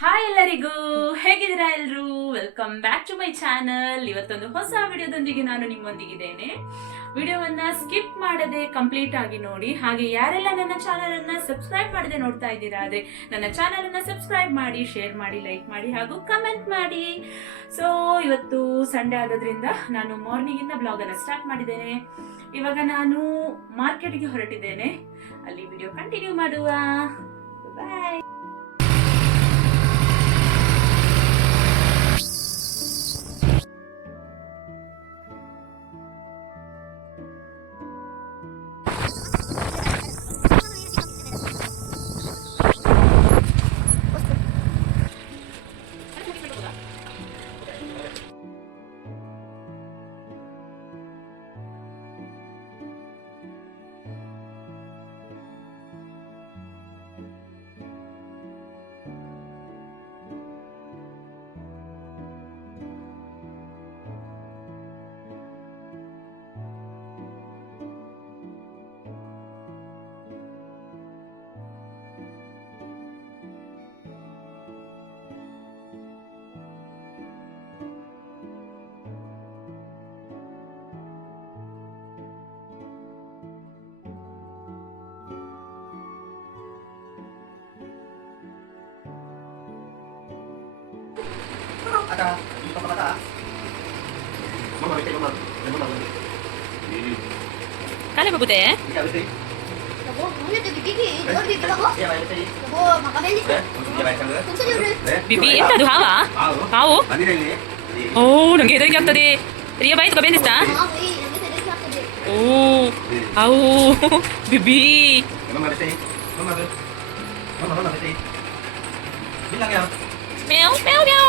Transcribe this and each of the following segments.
Hi ಎಲ್ಲರಿಗೂ, ಹೇಗಿದ್ದೀರಾ ಎಲ್ರು? Welcome back to my channel ಇವತ್ತೊಂದು ಹೊಸ ವಿಡಿಯೋದೊಂದಿಗೆ ನಾನು ನಿಮ್ಮೊಂದಿಗಿದ್ದೇನೆ. ವಿಡಿಯೋವನ್ನ ಸ್ಕಿಪ್ ಮಾಡದೆ ಕಂಪ್ಲೀಟ್ ಆಗಿ ನೋಡಿ, ಹಾಗೆ ಯಾರೆಲ್ಲ ನನ್ನ ಚಾನಲ್ ಅನ್ನ ಸಬ್ಸ್ಕ್ರೈಬ್ ಮಾಡದೆ ನೋಡ್ತಾ ಇದ್ದೀರಾ ಆದ್ರೆ ನನ್ನ ಚಾನಲ್ ಅನ್ನ ಸಬ್ಸ್ಕ್ರೈಬ್ ಮಾಡಿ ಶೇರ್ ಮಾಡಿ ಲೈಕ್ ಮಾಡಿ ಹಾಗೂ ಕಮೆಂಟ್ ಮಾಡಿ. ಸೊ ಇವತ್ತು ಸಂಡೇ ಆಗೋದ್ರಿಂದ ನಾನು ಮಾರ್ನಿಂಗ್ ಇಂದ ಬ್ಲಾಗ್ ಅನ್ನ ಸ್ಟಾರ್ಟ್ ಮಾಡಿದ್ದೇನೆ. ಇವಾಗ ನಾನು ಮಾರ್ಕೆಟ್ಗೆ ಹೊರಟಿದ್ದೇನೆ. ಅಲ್ಲಿ ವಿಡಿಯೋ ಕಂಟಿನ್ಯೂ ಮಾಡುವ. ಬಾಯ್ taga dito ka mataas. Mama, wait, mama. Ano, mama, mama. Kala ba buti eh? Ikaw, buti. Nabo, muna ano ito bibigi. Ikaw, dito ako. Iya, may buti. Nabo, makabili. Iya, may eh, kang. Kung sa'yo rin. Eh, bibi, ito duha ba? Ano eh? oh, ako. Ako? Ano rin eh? Oh, nang kita gyapta di. Riya ba ito ka benes ta? Ah, oh, au, bibi. Mama, buti. Mama, buti. Mama, mama, buti. Bilang yan. Meow, meow, meow.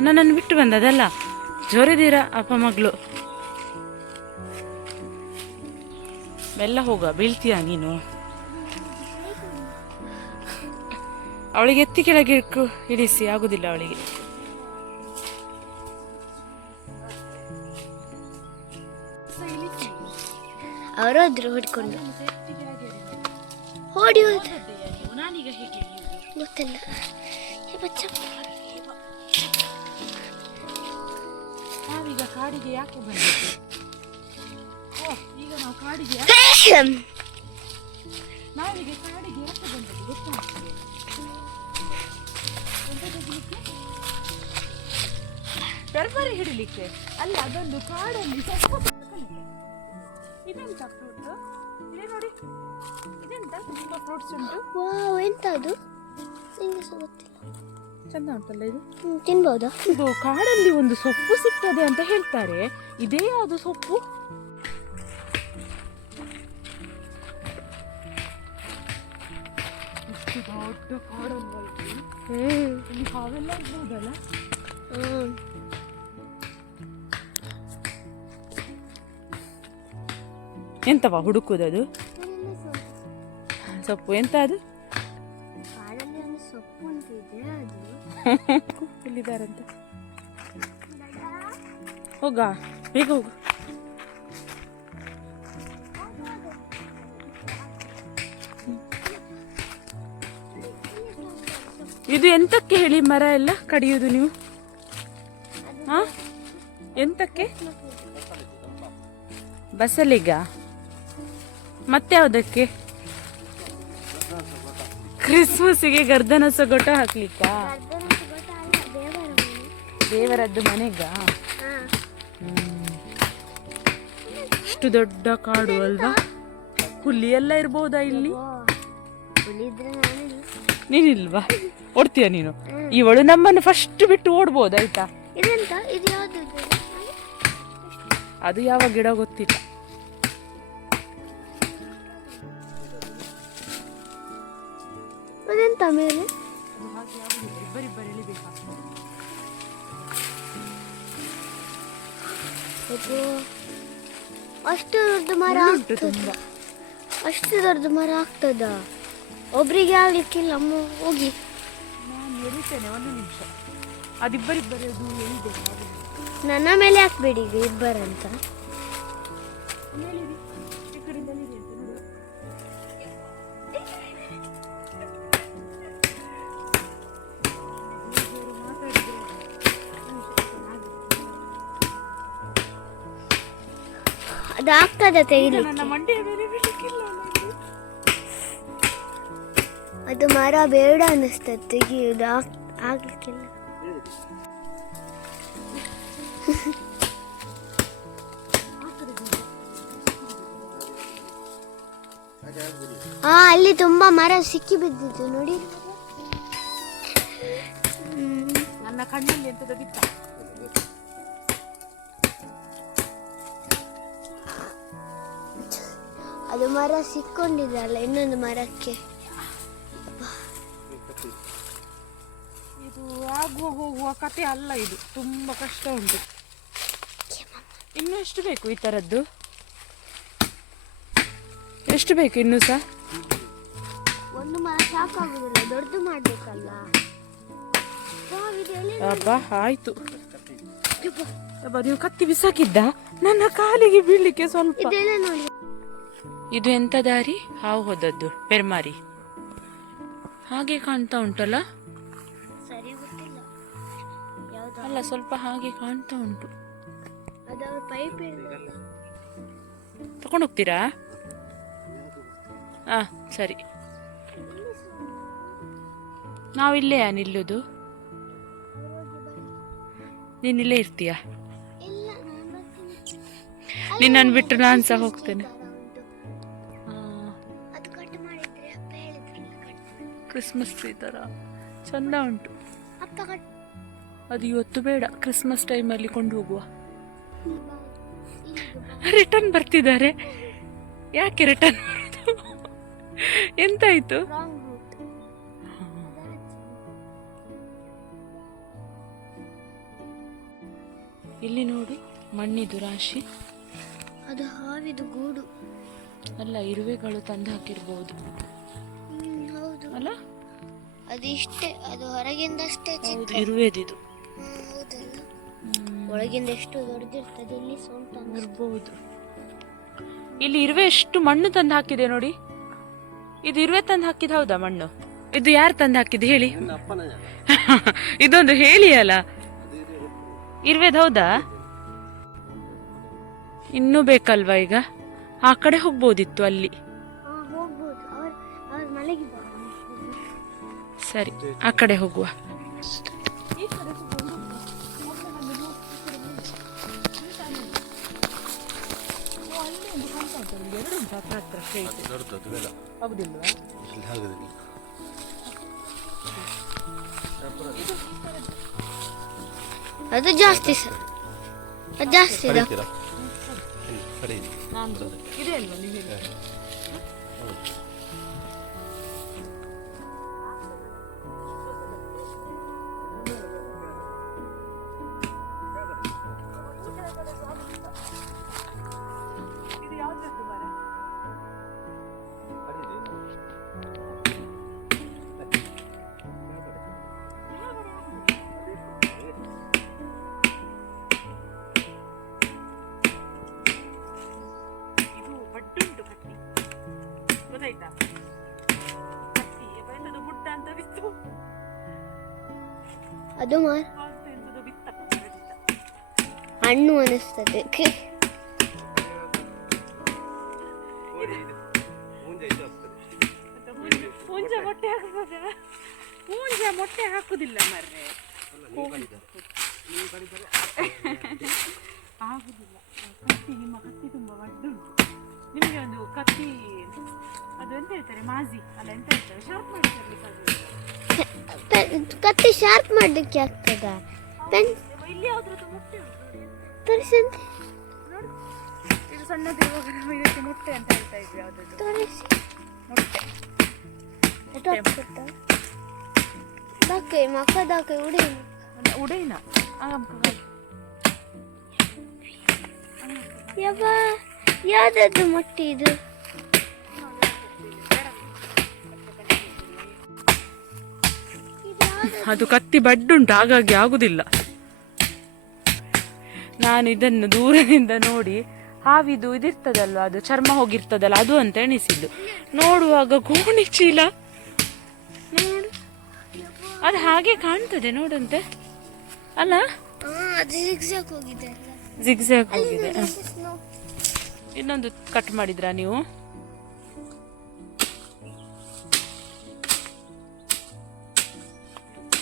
ನನ್ನನ್ನು ಬಿಟ್ಟು ಬಂದದಲ್ಲ? ಜೋರಿದ್ದೀರ ಅಪ್ಪ ಮಗಳು? ಬೆಲ್ಲ ಹೋಗ, ಬೀಳ್ತೀಯ ನೀನು? ಅವಳಿಗೆ ಎತ್ತಿ ಕೆಳಗೆ ಇಡ್ಕು ಇಳಿಸಿ, ಆಗುದಿಲ್ಲ ಅವಳಿಗೆ. ಅವರಾದ್ರು ಹೊಡ್ಕೊಂಡು. ಹೋದ ಗೊತ್ತಿಲ್ಲ. ಕಾಡಿಗೆ ಯಾಕೆ ಬಂದಿದ್ದು? ಈಗ ನಾವು ಕಾಡಿಗೆ ನಾವೀಗ ಕಾಡಿಗೆ ಯಾಕೆ ಬಂದದ್ದು ಗೊತ್ತಾಗ್ತದೆ ತರಕಾರಿ ಹಿಡಿಲಿಕ್ಕೆ. ಅಲ್ಲ ಅದೊಂದು ಕಾಡಲ್ಲಿ ಸ್ವಲ್ಪ ತಗೊಳ್ಳಿಕ್ಕೆ. ಇದೆಂತ ಫ್ರೂಟ್ ಇದೆ ನೋಡಿ. ಇದೆಂತ ತುಂಬಾ ಫ್ರೂಟ್ಸ್ ಉಂಟು? ವಾವ್ ಎಂತ ಅದು ನಿಮಗೆ ಗೊತ್ತಿಲ್ಲ. ಚಂದ ಉಂಟಲ್ಲ ಇದು? ತಿನ್ಬಹುದು ತಿನ್ಬೋದಾ? ಇದು ಕಾಡಲ್ಲಿ ಒಂದು ಸೊಪ್ಪು ಸಿಗ್ತದೆ ಅಂತ ಹೇಳ್ತಾರೆ. ಇದೇ ಯಾವುದು ಸೊಪ್ಪು? ಎಂತವಾ ದೊಡ್ಡ ಇಲ್ಲಿ ಹಾವೆಲ್ಲ ಇರ್ಬೋದಲ್ಲ? ಹ್ಮ್. ಎಂತವ ಹುಡುಕುದದು? ಸೊಪ್ಪು ಎಂತ ಅದು? ಅದು ಎಲ್ಲಿದ್ದಾರಂತ? ಹೋಗ, ಬೇಗ ಹೋಗು. ಇದು ಎಂತಕ್ಕೆ ಹೇಳಿ ಮರ ಎಲ್ಲ ಕಡಿಯೋದು ನೀವು? ಹಾ? ಎಂತಕ್ಕೆ? ಬಸಲಿಗ. ಮತ್ತೆ ಯಾವುದಕ್ಕೆ? ಕ್ರಿಸ್ಮಸ್ಸಿಗೆ ಗರ್ದನ ಸೊಗೊಟ ಹಾಕ್ಲಿಕ್ಕಾ? ದೇವರದ್ದು ಮನೆಗ? ಇಷ್ಟು ದೊಡ್ಡ ಕಾಡು ಅಲ್ವಾ? ಹುಲಿ ಎಲ್ಲ ಇರ್ಬೋದಾ ಇಲ್ಲಿ? ನೀನಿಲ್ವಾ ಓಡ್ತೀಯ ನೀನು? ಇವಳು ನಮ್ಮನ್ನು ಫಸ್ಟ್ ಬಿಟ್ಟು ಓಡ್ಬೋದಾಯ್ತಾ ಅದು ಯಾವ ಗಿಡ ಗೊತ್ತಿಲ್ಲ. ಅದೆಂತ ಮೇಲೆ? ಅಷ್ಟು ದೊಡ್ಡ ಮರ ಆಗ್ತದ. ಅಷ್ಟು ದೊಡ್ಡ ಮರ ಆಗ್ತದ. ಒಬ್ರಿಗೆ ಆಗ್ಲಿಕ್ಕಿಲ್ಲ ಅಮ್ಮ ಹೋಗಿ. ನಾನು ಒಂದು ನಿಮಿಷ. ಅದಿಬ್ಬರಿಬ್ಬರದು ನನ್ನ ಮೇಲೆ ಹಾಕ್ಬೇಡಿ ಈಗ ಇಬ್ಬರಂತ? ಅದು ಆಗ್ತದ ತೆಗಿಲಿಕ್ಕೆ ಅದು ಮರ ಬೇಡ ಅನ್ನಿಸ್ತದೆ ತೆಗಿಯೋದು ಆಗ್- ಆಗ್ಲಿಕ್ಕಿಲ್ಲ. ಹಾ ಅಲ್ಲಿ ತುಂಬಾ ಮರ ಸಿಕ್ಕಿ ಬಿದ್ದಿತ್ತು ನೋಡಿ. ಹ್ಮ್. ನನ್ನ ಕಣ್ಣಲ್ಲಿ ಎಂತದ ಬಿತ್ತ. ಅದು ಮರ ಸಿಕ್ಕೊಂಡಿದಲ್ಲ ಇನ್ನೊಂದು ಮರಕ್ಕೆ? ಇದು ಆಗುವ ಹೋಗುವ ಕತೆ ಅಲ್ಲ ಇದು. ತುಂಬಾ ಕಷ್ಟ ಉಂಟು. ಇನ್ನು ಎಷ್ಟು ಬೇಕು ಈ ತರದ್ದು? ಎಷ್ಟು ಬೇಕು ಇನ್ನು ಸಹ? ಒಂದು ಮರ ಸಾಕಾಗುದಿಲ್ಲ ದೊಡ್ಡದು ಮಾಡ್ಬೇಕಲ್ಲ. ಅಬ್ಬಾ ಆಯ್ತು. ಅಬ್ಬ ನೀವು ಕತ್ತಿ ಬಿಸಾಕಿದ್ದ? ನನ್ನ ಕಾಲಿಗೆ ಬೀಳ್ಲಿಕ್ಕೆ ಸ್ವಲ್ಪ. ಇದೆಲ್ಲ ನೋಡಿ ಇದು ಎಂತ ದಾರಿ? ಹಾವು ಹೋದದ್ದು. ಪೆರ್ಮಾರಿ ಹಾಗೆ ಕಾಣ್ತಾ ಉಂಟಲ್ಲ? ಅಲ್ಲ ಸ್ವಲ್ಪ ಹಾಗೆ ಕಾಣ್ತಾ ಉಂಟು. ತಗೊಂಡು ಹೋಗ್ತೀರಾ? ಹಾ ಸರಿ. ನಾವಿಲ್ಲೇ ನಿಲ್ಲುದು? ನೀನಿಲ್ಲೇ ಇರ್ತೀಯ? ನಿನ್ನನ್ನು ಬಿಟ್ಟು ನಾನು ಸಹ ಹೋಗ್ತೇನೆ. ಕ್ರಿಸ್ಮಸ್ ಟ್ರೀ ಥರ ಚಂದ ಉಂಟು. ಅದು ಇವತ್ತು ಬೇಡ. ಕ್ರಿಸ್ಮಸ್ ಟೈಮಲ್ಲಿ ಕೊಂಡು ಹೋಗುವ. ರಿಟರ್ನ್ ಬರ್ತಿದ್ದಾರೆ. ಯಾಕೆ ರಿಟರ್ನ್ ಎಂತಾಯ್ತು? ಇಲ್ಲಿ ನೋಡಿ ಮಣ್ಣಿದು ರಾಶಿ. ಅದು ಹಾವಿದು ಗೂಡು. ಅಲ್ಲ ಇರುವೆಗಳು ತಂದು ಹಾಕಿರ್ಬೋದು. ಅಲ್ಲ? ಅದು ಇಷ್ಟೇ ಅದು ಹೊರಗಿಂದ ಅಷ್ಟೇ ಚಿಕ್ಕ. ಇರುವೆದಿದು. ಹೌದಲ್ಲ. ಒಳಗಿಂದ ಎಷ್ಟು ದೊಡ್ಡದಿರ್ತದೆ ಇಲ್ಲಿ ಸ್ವಲ್ಪ ಇರಬಹುದು ಇಲ್ಲಿ ಇರುವೆ ಎಷ್ಟು ಮಣ್ಣು ತಂದು ಹಾಕಿದೆ ನೋಡಿ. ಇದು ಇರುವೆ ತಂದು ಹಾಕಿದ ಹೌದಾ ಮಣ್ಣು? ಇದು ಯಾರು ತಂದು ಹಾಕಿದ್ದು ಹೇಳಿ? ಇದೊಂದು ಹೇಳಿ ಅಲ್ಲ? ಇರುವೆದು ಹೌದಾ? ಇನ್ನೂ ಬೇಕಲ್ವಾ ಈಗ? ಆ ಕಡೆ ಹೋಗ್ಬೋದಿತ್ತು ಅಲ್ಲಿ. ಸರಿ ಆ ಕಡೆ ಹೋಗುವ. ಅದು ಜಾಸ್ತಿ ಸರ್. ಅದು ಜಾಸ್ತಿ ಇದೆ. ಇದೆ. ಅಲ್ವಾ ನೀವು ಹೇಳಿ. ಇದು ಅದು. ಹಣ್ಣು ಅನಿಸ್ತದೆ. ಮೊಟ್ಟೆ ಹಾಕುತ್ತದೆ ಹುಂಜ ಮೊಟ್ಟೆ ಹಾಕುದಿಲ್ಲ ಮರ್ರೆ. ಆಗುದಿಲ್ಲ. ಕತ್ತಿ ನಿಮ್ಮ ಕತ್ತಿ ತುಂಬಾ ಒಡ್ಡುಂಟು ನಿಮಗೆ ಒಂದು ಕತ್ತಿ, ಅದು ಎಂತ ಹೇಳ್ತಾರೆ? ಮಾಜಿ. ಅಲ್ಲ ಎಂತ ಹೇಳ್ತಾರೆ? ಶಾರ್ಪ್ ಮಾಡಿ ತರ್ಲಿಕ್ಕೆ ಪೆನ್- ಕತ್ತಿ ಶಾರ್ಪ್ ಮಾಡ್ಲಿಕ್ಕೆ ಆಗ್ತದ? ಪೆನ್ ತೋರಿಸಂತೆ ಇದು ಸಣ್ಣದಿರುವಾಗ ನಾವು ಇದಕ್ಕೆ ಮೊಟ್ಟೆ ಅಂತ ಹೇಳ್ತಾ ಇದ್ವಿ ಯಾವ್ದದ್ದು ತೋರಿಸಿ ಮೊಟ್ಟೆ ದಾಕೆ ಮಕ್ಕ ಉಡೈನ? ಯಾವ ಯಾವ್ದದ್ದು ಮೊಟ್ಟೆ ಇದು? ಅದು ಕತ್ತಿ ಬಡ್ಡುಂಟು ಹಾಗಾಗಿ ಆಗುದಿಲ್ಲ. ನಾನು ಇದನ್ನು ದೂರದಿಂದ ನೋಡಿ ಹಾವಿದು ಇದಿರ್ತದಲ್ವ ಅದು ಚರ್ಮ ಹೋಗಿರ್ತದಲ್ಲ ಅದು ಅಂತ ಎಣಿಸಿದ್ದು. ನೋಡುವಾಗ ಗೋಣಿ ಚೀಲ. ನೋಡು. ಅದು ಹಾಗೆ ಕಾಣ್ತದೆ ನೋಡಂತೆ. ಅಲ್ಲ? ಜಿಗ್ಜಾಗ್ ಹೋಗಿದೆ ಇನ್ನೊಂದು ಕಟ್ ಮಾಡಿದ್ರಾ ನೀವು?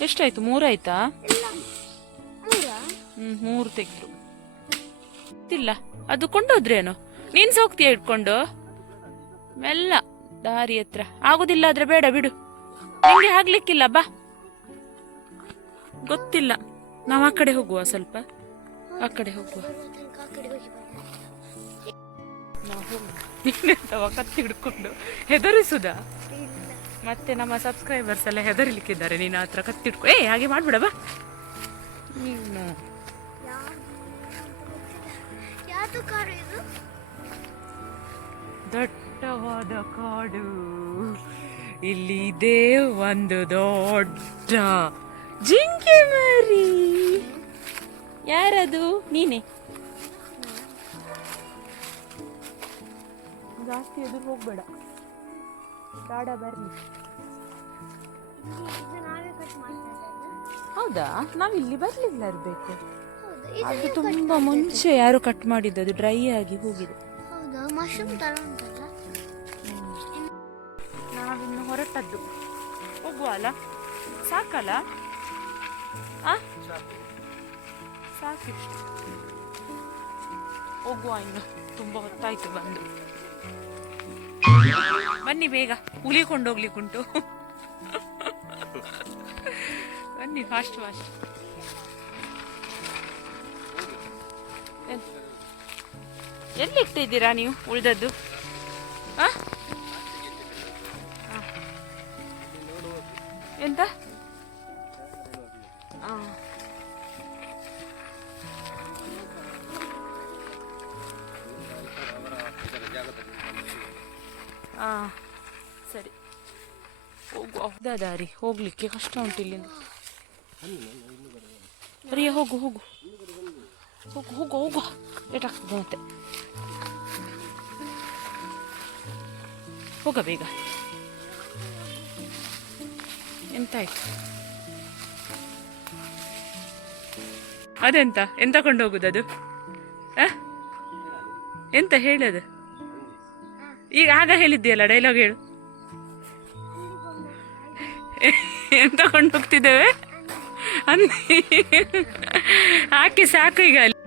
ಎಷ್ಟಾಯ್ತು? ಮೂರಾಯ್ತಾ ಹ್ಮ್, ಮೂರು ತೆಗೆದ್ರು. ಇಲ್ಲ ಅದು ಕೊಂಡೋದ್ರೇನು? ನೀನ್ ಹೋಗ್ತೀಯ ಇಟ್ಕೊಂಡು? ಮೆಲ್ಲ, ದಾರಿ ಹತ್ರ. ಆಗುದಿಲ್ಲ ಆದ್ರೆ ಬೇಡ, ಬಿಡು. ನಿಂಗೆ ಆಗ್ಲಿಕ್ಕಿಲ್ಲ, ಬಾ. ಗೊತ್ತಿಲ್ಲ. ನಾವು ಆ ಕಡೆ ಹೋಗುವ ಸ್ವಲ್ಪ. ಆ ಕಡೆ ಹೋಗುವ. ಕತ್ತಿ ಹಿಡ್ಕೊಂಡು ಹೆದರಿಸುದಾ? ಮತ್ತೆ ನಮ್ಮ ಸಬ್ಸ್ಕ್ರೈಬರ್ಸ್ ಎಲ್ಲ ಹೆದರ್ಲಿಕ್ಕಿದ್ದಾರೆ. ನೀನು ಹತ್ರ ಕತ್ತಿಟ್ಕೊ. ಏ ಹಾಗೆ ಮಾಡಿಬಿಡ ಬಾ. ನೀನು? ದಟ್ಟವಾದ ಕಾಡು. ಇಲ್ಲಿ ಇದೆ ಒಂದು ದೊಡ್ಡ ಜಿಂಕೆ ಮರಿ. ಯಾರದು? ನೀನೆ. ಜಾಸ್ತಿ ಎದುರು ಹೋಗ್ಬೇಡ. ಬೇಡ ಬರ್ಲಿ. ಹೌದಾ? ನಾವೇ ನಾವಿಲ್ಲಿ ಬರ್ಲಿಲ್ಲ ಇರ್ಬೇಕು ಅದು ತುಂಬಾ ಮುಂಚೆ ಯಾರು ಕಟ್ ಮಾಡಿದ್ದು ಡ್ರೈ ಆಗಿ ಹೋಗಿದೆ. ಹೌದಾ ಮಶ್ರೂಮ್ ತರ ಉಂಟಲ್ಲ? ನಾವಿನ್ನು ಹೊರಟದ್ದು. ಹೋಗುವ ಅಲ್ಲ ಸಾಕಲ್ಲ? ಆ? ಸಾಕಿಷ್ಟು. ಹೋಗುವ ಇನ್ನು. ತುಂಬಾ ಹೊತ್ತಾಯ್ತು ಬಂದು. ಬನ್ನಿ ಬೇಗ. ಹುಲಿ ಕೊಂಡೋಗ್ಲಿಕ್ಕುಂಟು ಬನ್ನಿ ಫಾಸ್ಟ್ ಫಾಸ್ಟ್ ಎಲ್ಲಿ ಇಟ್ಟಿದ್ದೀರಾ ನೀವು ಉಳ್ದದ್ದು? ಆ, ಸರಿ. ಹೋಗುವ. ದಾರಿ ಹೋಗಲಿಕ್ಕೆ ಕಷ್ಟ ಉಂಟು ಇಲ್ಲಿಂದ. ಬರೀ ಹೋಗು ಹೋಗು. ಹೋಗು ಹೋಗು ಹೋಗು. ಲೇಟ್ ಆಗ್ತದೆ ಮತ್ತೆ. ಹೋಗ ಬೇಗ. ಎಂತಾಯ್ತು? ಅದೆಂತ? ಎಂತ ಕೊಂಡು ಅದು? ಎಂತ ಹೇಳದು? ಈಗ ಆಗ ಹೇಳಿದ್ದೀಯಲ್ಲ ಡೈಲಾಗ್ ಹೇಳು. ಎಂತ ಕೊಂಡು ಹೋಗ್ತಿದ್ದೇವೆ ಅಂದ ಹಾಕಿ ಸಾಕು ಈಗ ಅಲ್ಲಿ.